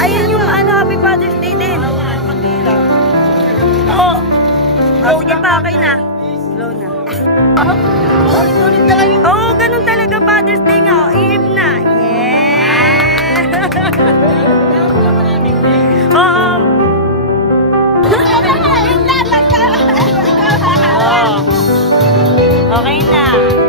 Ayun yung ano, Happy Father's Day din. Oo. Oh, sige pa, okay na. Slow na. Oo, ganun talaga Father's Day nga. Oh, ihip na. Yeah! Oo. Okay na.